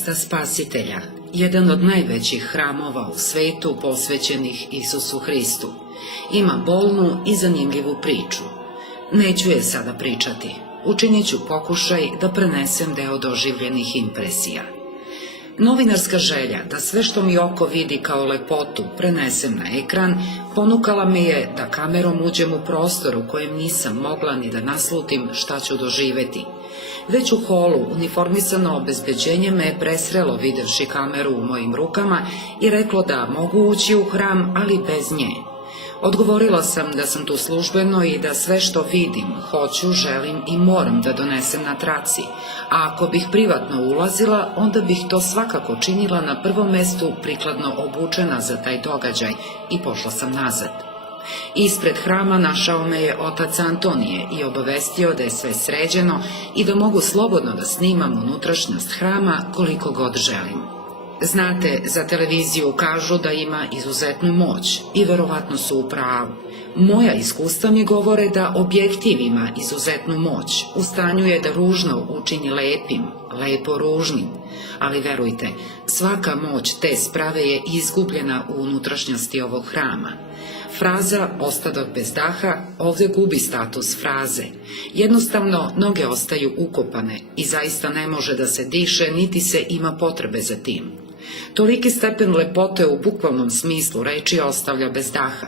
Hrista Spasitelja, jedan od najvećih hramova u svetu posvećenih Isusu Hristu, ima bolnu i zanimljivu priču. Neću je sada pričati, učinit ću pokušaj da prenesem deo doživljenih impresija. Novinarska želja da sve što mi oko vidi kao lepotu prenesem na ekran ponukala me je da kamerom uđem u prostor u kojem nisam mogla ni da naslutim šta ću doživeti. Već u holu uniformisano obezbeđenje me je presrelo videvši kameru u mojim rukama i reklo da mogu ući u hram, ali bez nje. Odgovorila sam da sam tu službeno i da sve što vidim, hoću, želim i moram da donesem na traci, a ako bih privatno ulazila, onda bih to svakako činila na prvom mestu prikladno obučena za taj događaj i pošla sam nazad. Ispred hrama našao me je otac Antonije i obavestio da je sve sređeno i da mogu slobodno da snimam unutrašnjost hrama koliko god želim. Znate, za televiziju kažu da ima izuzetnu moć i verovatno su u pravu. Moja iskustva mi govore da objektiv ima izuzetnu moć, u stanju je da ružno učini lepim, lepo ružnim, ali verujte, svaka moć te sprave je izgubljena u unutrašnjosti ovog hrama. Fraza "ostadoh bez daha" ovdje gubi status fraze. Jednostavno, noge ostaju ukopane i zaista ne može da se diše, niti se ima potrebe za tim. Toliki stepen lepote u bukvalnom smislu reči ostavlja bez daha.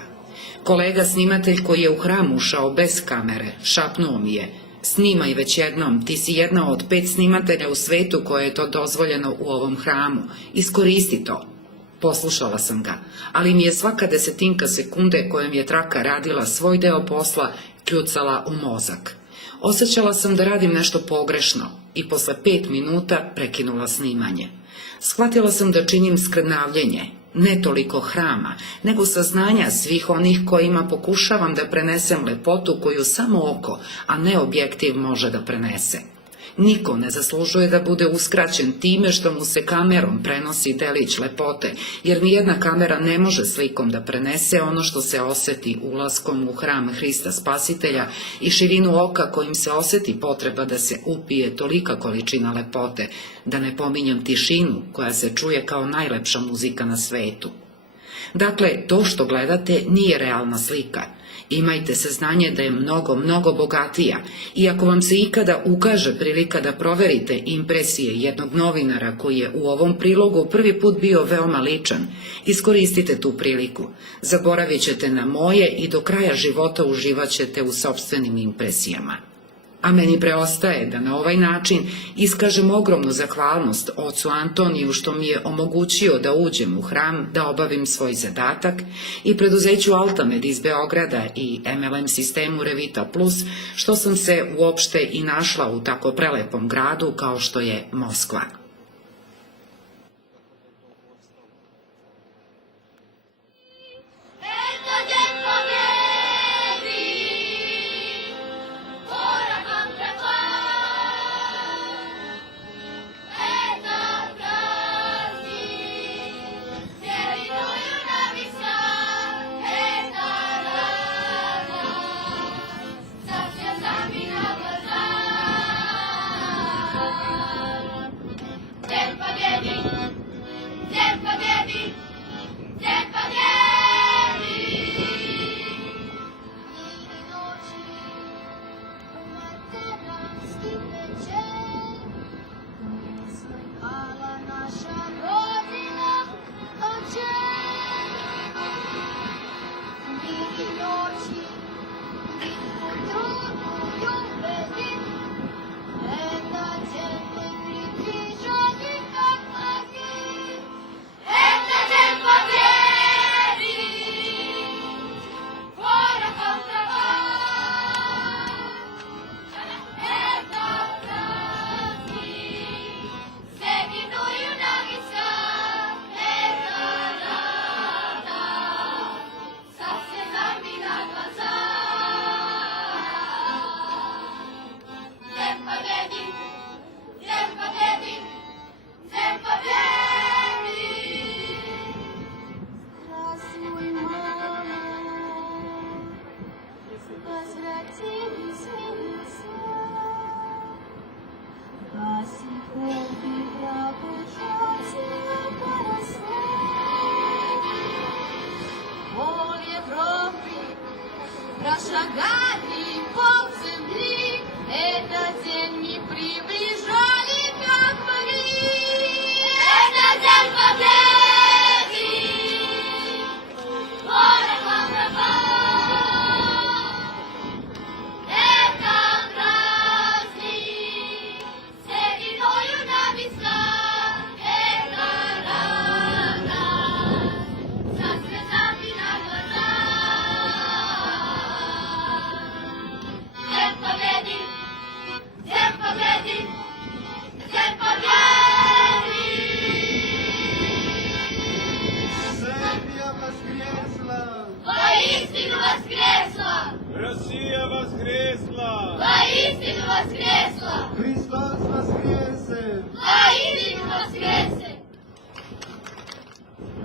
Kolega snimatelj koji je u hram ušao bez kamere, šapnuo mi je: "Snimaj već jednom, ti si jedna od 5 snimatelja u svetu koje je to dozvoljeno u ovom hramu, iskoristi to." Poslušala sam ga, ali mi je svaka desetinka sekunde kojom je traka radila svoj deo posla kljucala u mozak. Osjećala sam da radim nešto pogrešno i posle 5 minuta prekinula snimanje. Shvatila sam da činim skrnavljenje, ne toliko hrama, nego saznanja svih onih kojima pokušavam da prenesem lepotu koju samo oko, a ne objektiv može da prenese. Niko ne zaslužuje da bude uskraćen time što mu se kamerom prenosi delić lepote, jer nijedna kamera ne može slikom da prenese ono što se oseti ulaskom u hram Hrista Spasitelja i širinu oka kojim se oseti potreba da se upije tolika količina lepote, da ne pominjem tišinu koja se čuje kao najlepša muzika na svetu. Dakle, to što gledate nije realna slika. Imajte saznanje da je mnogo, mnogo bogatija i ako vam se ikada ukaže prilika da proverite impresije jednog novinara koji je u ovom prilogu prvi put bio veoma ličan, iskoristite tu priliku. Zaboravit ćete na moje i do kraja života uživat ćete u sopstvenim impresijama. A meni preostaje da na ovaj način iskažem ogromnu zahvalnost ocu Antoniju što mi je omogućio da uđem u hram, da obavim svoj zadatak, i preduzeću Altamed iz Beograda i MLM sistemu Revita Plus što sam se uopšte i našla u tako prelepom gradu kao što je Moskva. шагали по земли, этот день не приближали, как могли. Это день победы, город вам пропал. Это праздник, сединою на висках. Это радость, со слезами на глазах. День победы, день победы, день победы. Сербия воскресла! Воистину воскресла! Россия воскресла! Воистину воскресла! Христос